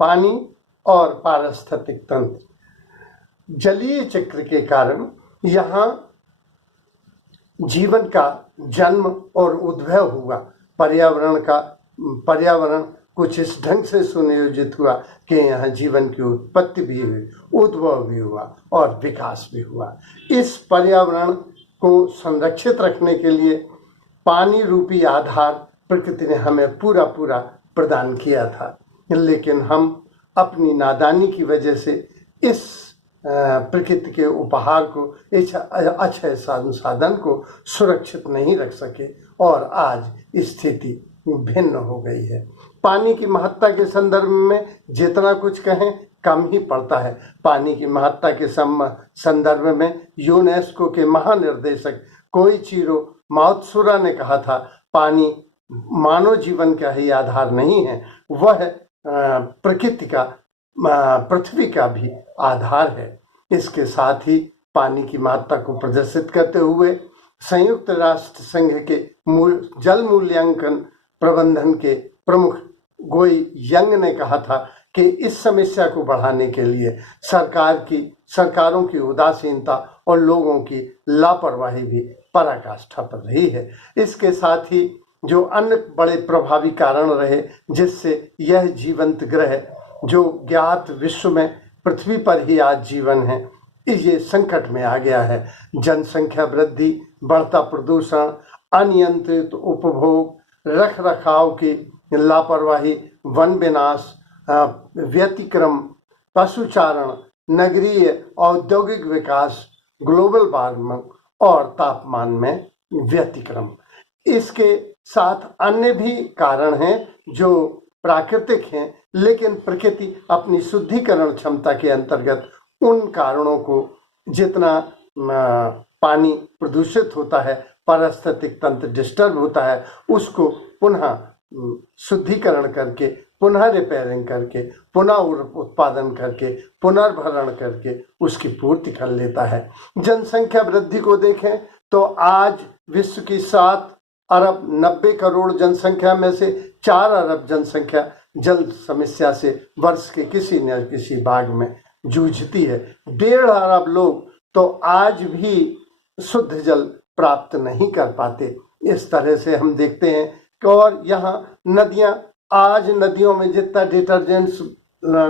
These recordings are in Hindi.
पानी और पारिस्थितिक तंत्र। जलीय चक्र के कारण यहाँ जीवन का जन्म और उद्भव हुआ। पर्यावरण कुछ इस ढंग से सुनियोजित हुआ कि यहाँ जीवन की उत्पत्ति भी हुई, उद्भव भी हुआ और विकास भी हुआ। इस पर्यावरण को संरक्षित रखने के लिए पानी रूपी आधार प्रकृति ने हमें पूरा प्रदान किया था, लेकिन हम अपनी नादानी की वजह से इस प्रकृति के उपहार को, इस अक्षय संसाधन को सुरक्षित नहीं रख सके और आज स्थिति भिन्न हो गई है। पानी की महत्ता के संदर्भ में जितना कुछ कहें कम ही पड़ता है। पानी की महत्ता के संदर्भ में यूनेस्को के महानिर्देशक कोइचिरो मात्सुरा ने कहा था, पानी मानव जीवन का ही आधार नहीं है, वह प्रकृति का, पृथ्वी का भी आधार है। इसके साथ ही पानी की महत्ता को प्रदर्शित करते हुए संयुक्त राष्ट्र संघ के जल मूल्यांकन प्रबंधन के प्रमुख गोई यंग ने कहा था कि इस समस्या को बढ़ाने के लिए सरकारों की उदासीनता और लोगों की लापरवाही भी पराकाष्ठा पर रही है। इसके साथ ही जो अन्य बड़े प्रभावी कारण रहे जिससे यह जीवंत ग्रह जो ज्ञात विश्व में पृथ्वी पर ही आज जीवन है, ये संकट में आ गया है। जनसंख्या वृद्धि, बढ़ता प्रदूषण, अनियंत्रित उपभोग, रख रखाव की लापरवाही, वन विनाश, व्यतिक्रम, पशुचारण, नगरीय औद्योगिक विकास, ग्लोबल वार्मिंग और तापमान में व्यतिक्रम। इसके साथ अन्य भी कारण हैं जो प्राकृतिक हैं, लेकिन प्रकृति अपनी शुद्धिकरण क्षमता के अंतर्गत उन कारणों को, जितना पानी प्रदूषित होता है, पारिस्थितिक तंत्र डिस्टर्ब होता है, उसको पुनः शुद्धिकरण करके, पुनः रिपेयरिंग करके, पुनः उत्पादन करके, पुनर्भरण करके उसकी पूर्ति कर लेता है। जनसंख्या वृद्धि को देखें तो आज विश्व की 7 अरब 90 करोड़ जनसंख्या में से 4 अरब जनसंख्या जल समस्या से वर्ष के किसी न किसी भाग में जूझती है। 1.5 अरब लोग तो आज भी शुद्ध जल प्राप्त नहीं कर पाते। इस तरह से हम देखते हैं कि और यहाँ नदियाँ, आज नदियों में जितना डिटर्जेंट्स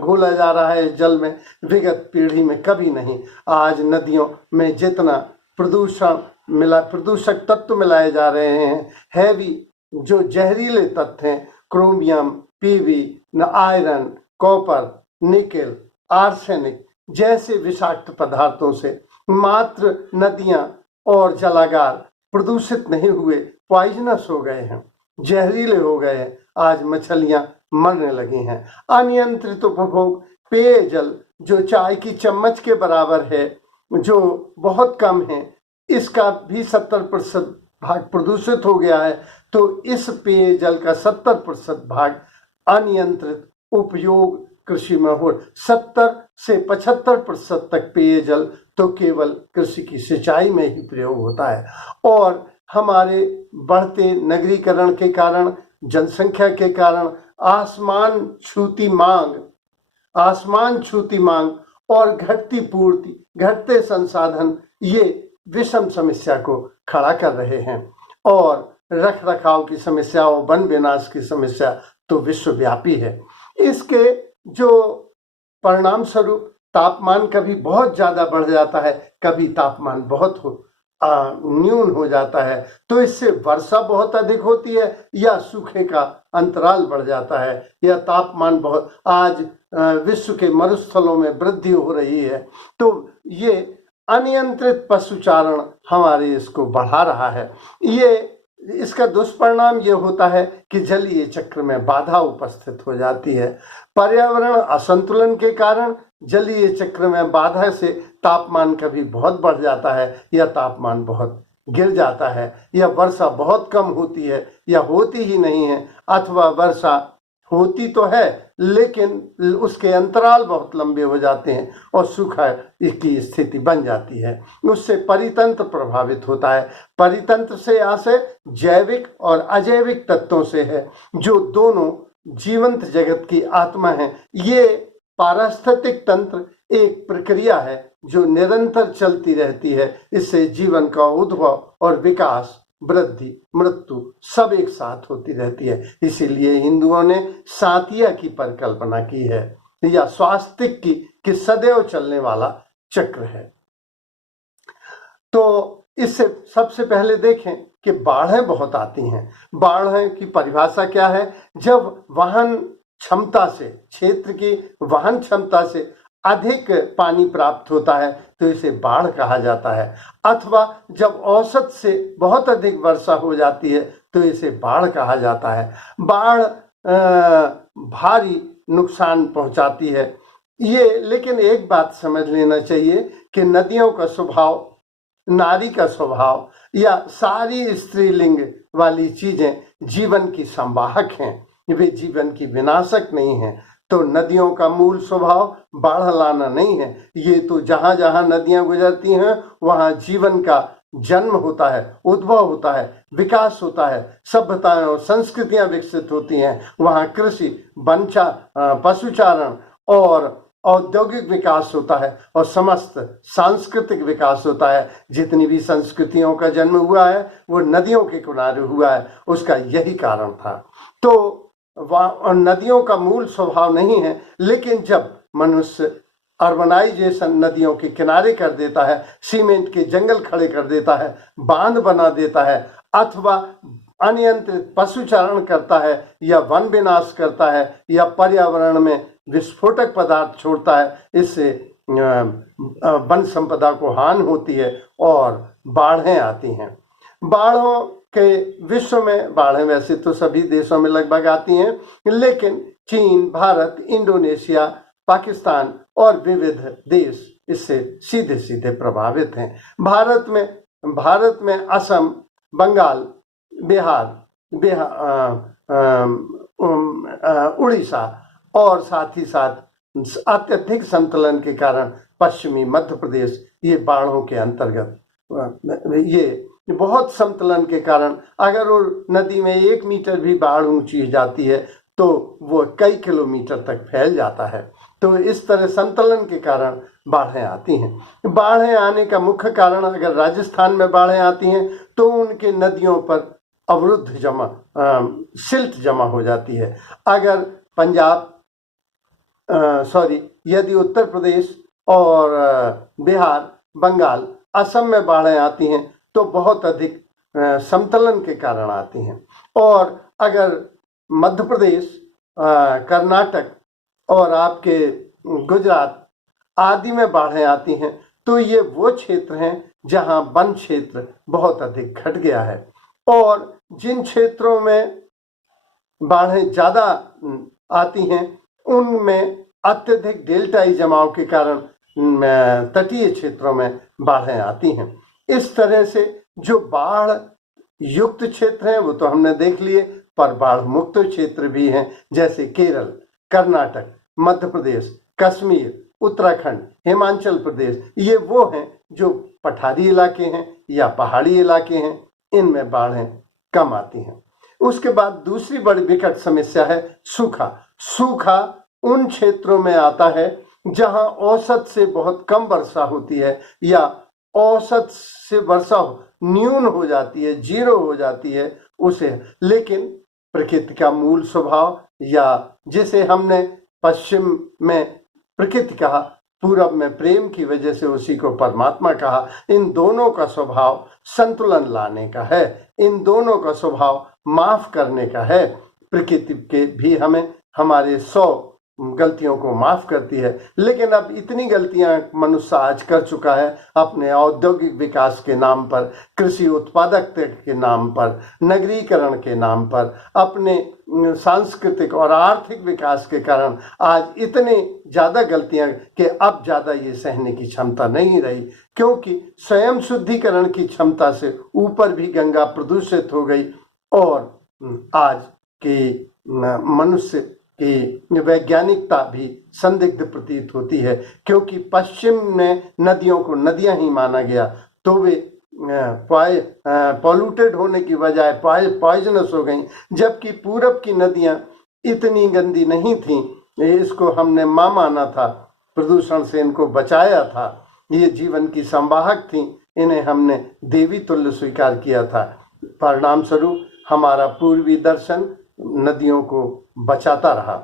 घोला जा रहा है जल में, विगत पीढ़ी में कभी नहीं। आज नदियों में जितना प्रदूषक तत्व मिलाए जा रहे हैं, हैवी जो जहरीले तत्व हैं, chromium, PV, iron, copper, nickel, arsenic जैसे विषाक्त पदार्थों से मात्र नदियां और जलागार प्रदूषित नहीं हुए, पॉइजनस हो गए हैं, जहरीले हो गए हैं। आज मछलियां मरने लगी हैं। अनियंत्रित उपभोग, पेयजल जो चाय की चम्मच के बराबर है, जो बहुत कम है, इसका भी 70% भाग प्रदूषित हो गया है। तो इस पेयजल का 70% भाग अनियंत्रित उपयोग कृषि में हो। 70 से 75% तक पेयजल तो केवल कृषि की सिंचाई में ही प्रयोग होता है। और हमारे बढ़ते नगरीकरण के कारण, जनसंख्या के कारण आसमान छूती मांग और घटती पूर्ति, घटते संसाधन, ये विषम समस्या को खड़ा कर रहे हैं। और रख रखाव की समस्या और वन विनाश की समस्या तो विश्वव्यापी है। इसके जो परिणाम स्वरूप तापमान कभी बहुत ज्यादा बढ़ जाता है, कभी तापमान बहुत न्यून हो जाता है। तो इससे वर्षा बहुत अधिक होती है या सूखे का अंतराल बढ़ जाता है, या तापमान बहुत, आज विश्व के मरुस्थलों में वृद्धि हो रही है। तो ये अनियंत्रित पशुचारण हमारे इसको बढ़ा रहा है। इसका दुष्परिणाम ये होता है कि जलीय चक्र में बाधा उपस्थित हो जाती है। पर्यावरण असंतुलन के कारण जलीय चक्र में बाधा से तापमान कभी बहुत बढ़ जाता है या तापमान बहुत गिर जाता है, या वर्षा बहुत कम होती है या होती ही नहीं है, अथवा वर्षा होती तो है लेकिन उसके अंतराल बहुत लंबे हो जाते हैं और सूखा की स्थिति बन जाती है। उससे परितंत्र प्रभावित होता है। परितंत्र से आशय जैविक और अजैविक तत्वों से है, जो दोनों जीवंत जगत की आत्मा हैं। ये पारिस्थितिक तंत्र एक प्रक्रिया है जो निरंतर चलती रहती है। इससे जीवन का उद्भव और विकास, वृद्धि, मृत्यु सब एक साथ होती रहती है। इसीलिए हिंदुओं ने सातिया की परिकल्पना की है या स्वास्तिक की, कि सदैव चलने वाला चक्र है। तो इससे सबसे पहले देखें कि बाढ़ें बहुत आती हैं। बाढ़ की परिभाषा क्या है? जब वहन क्षमता से, क्षेत्र की वहन क्षमता से अधिक पानी प्राप्त होता है तो इसे बाढ़ कहा जाता है। अथवा जब औसत से बहुत अधिक वर्षा हो जाती है तो इसे बाढ़ कहा जाता है। बाढ़ भारी नुकसान पहुंचाती है ये। लेकिन एक बात समझ लेना चाहिए कि नदियों का स्वभाव, नारी का स्वभाव या सारी स्त्रीलिंग वाली चीजें जीवन की संवाहक हैं, वे जीवन की विनाशक नहीं हैं। तो नदियों का मूल स्वभाव बाढ़ लाना नहीं है। ये तो जहां जहां नदियां गुजरती हैं वहां जीवन का जन्म होता है, उद्भव होता है, विकास होता है, सभ्यताएं और संस्कृतियां विकसित होती हैं। वहां कृषि, पशुचारण और औद्योगिक विकास होता है और समस्त सांस्कृतिक विकास होता है। जितनी भी संस्कृतियों का जन्म हुआ है वो नदियों के किनारे हुआ है, उसका यही कारण था। तो नदियों का मूल स्वभाव नहीं है, लेकिन जब मनुष्य अर्बनाइजेशन नदियों के किनारे कर देता है, सीमेंट के जंगल खड़े कर देता है, बांध बना देता है, अथवा अनियंत्रित पशुचारण करता है या वन विनाश करता है या पर्यावरण में विस्फोटक पदार्थ छोड़ता है, इससे वन संपदा को हानि होती है और बाढ़ें आती हैं। बाढ़ों के विश्व में बाढ़ें वैसे तो सभी देशों में लगभग आती हैं, लेकिन चीन, भारत, इंडोनेशिया, पाकिस्तान और विविध देश इससे सीधे सीधे प्रभावित हैं। भारत में असम, बंगाल, बिहार, उड़ीसा और साथ ही साथ अत्यधिक संतुलन के कारण पश्चिमी मध्य प्रदेश ये बाढ़ों के अंतर्गत। ये बहुत संतुलन के कारण अगर वो नदी में 1 मीटर भी बाढ़ ऊंची जाती है तो वो कई किलोमीटर तक फैल जाता है। तो इस तरह संतुलन के कारण बाढ़ें आती हैं। बाढ़ें आने का मुख्य कारण, अगर राजस्थान में बाढ़ें आती हैं तो उनके नदियों पर अवरुद्ध सिल्ट जमा हो जाती है। अगर यदि उत्तर प्रदेश और बिहार, बंगाल, असम में बाढ़ें आती हैं तो बहुत अधिक समतलन के कारण आती हैं। और अगर मध्य प्रदेश, कर्नाटक और आपके गुजरात आदि में बाढ़ें आती हैं तो ये वो क्षेत्र हैं जहां वन क्षेत्र बहुत अधिक घट गया है। और जिन क्षेत्रों में बाढ़ें ज़्यादा आती हैं उनमें अत्यधिक डेल्टाई जमाव के कारण तटीय क्षेत्रों में बाढ़ें आती हैं। इस तरह से जो बाढ़ युक्त क्षेत्र हैं वो तो हमने देख लिए, पर बाढ़ मुक्त क्षेत्र भी हैं, जैसे केरल, कर्नाटक, मध्य प्रदेश, कश्मीर, उत्तराखंड, हिमाचल प्रदेश। ये वो हैं जो पठारी इलाके हैं या पहाड़ी इलाके हैं, इनमें बाढ़ें कम आती हैं। उसके बाद दूसरी बड़ी विकट समस्या है सूखा। सूखा उन क्षेत्रों में आता है जहां औसत से बहुत कम वर्षा होती है या औसत से वर्षा न्यून हो जाती है, 0 हो जाती है उसे। लेकिन प्रकृति का मूल स्वभाव, या जिसे हमने पश्चिम में प्रकृति कहा, पूरब में प्रेम की वजह से उसी को परमात्मा कहा, इन दोनों का स्वभाव संतुलन लाने का है, इन दोनों का स्वभाव माफ करने का है। प्रकृति के भी हमें हमारे 100 गलतियों को माफ करती है, लेकिन अब इतनी गलतियां मनुष्य आज कर चुका है अपने औद्योगिक विकास के नाम पर, कृषि उत्पादकता के नाम पर, नगरीकरण के नाम पर, अपने सांस्कृतिक और आर्थिक विकास के कारण आज इतने ज़्यादा गलतियां कि अब ज़्यादा ये सहने की क्षमता नहीं रही, क्योंकि स्वयं शुद्धिकरण की क्षमता से ऊपर भी गंगा प्रदूषित हो गई। और आज के मनुष्य की वैज्ञानिकता भी संदिग्ध प्रतीत होती है, क्योंकि पश्चिम में नदियों को नदियां ही माना गया तो वे पॉल्यूटेड होने की बजाय पॉइजनस हो गई, जबकि पूरब की नदियां इतनी गंदी नहीं थी, इसको हमने मां माना था, प्रदूषण से इनको बचाया था, ये जीवन की संवाहक थी, इन्हें हमने देवी तुल्य स्वीकार किया था। परिणाम स्वरूप हमारा पूर्वी दर्शन नदियों को बचाता रहा।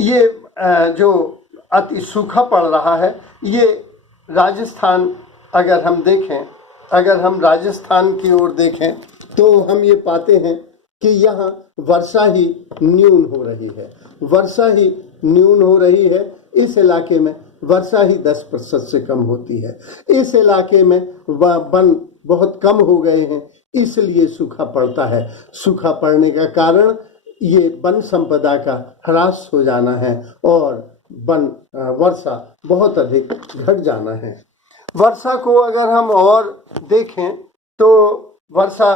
ये जो अति सूखा पड़ रहा है, ये राजस्थान अगर हम देखें, अगर हम राजस्थान की ओर देखें तो हम ये पाते हैं कि यहाँ वर्षा ही न्यून हो रही है, वर्षा ही न्यून हो रही है। इस इलाके में वर्षा ही 10% से कम होती है। इस इलाके में वन बहुत कम हो गए हैं, इसलिए सूखा पड़ता है। सूखा पड़ने का कारण ये वन संपदा का ह्रास हो जाना है और वर्षा बहुत अधिक घट जाना है। वर्षा को अगर हम और देखें तो वर्षा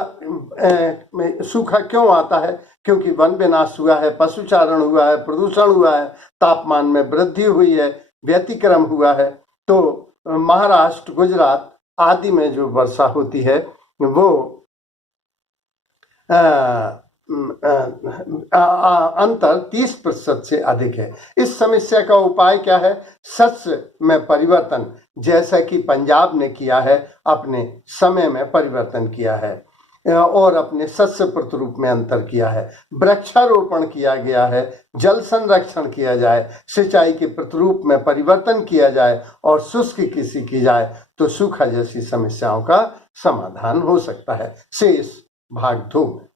में सूखा क्यों आता है? क्योंकि वन विनाश हुआ है, पशुचारण हुआ है, प्रदूषण हुआ है, तापमान में वृद्धि हुई है, व्यतिक्रम हुआ है। तो महाराष्ट्र, गुजरात आदि में जो वर्षा होती है वो अंतर 30% से अधिक है। इस समस्या का उपाय क्या है? शस्य में परिवर्तन, जैसा कि पंजाब ने किया है, अपने समय में परिवर्तन किया है और अपने शस्य प्रतिरूप में अंतर किया है। वृक्षारोपण किया गया है, जल संरक्षण किया जाए, सिंचाई के प्रतिरूप में परिवर्तन किया जाए और शुष्क कृषि की जाए तो सूखा जैसी समस्याओं का समाधान हो सकता है। शेष भाग 2 में।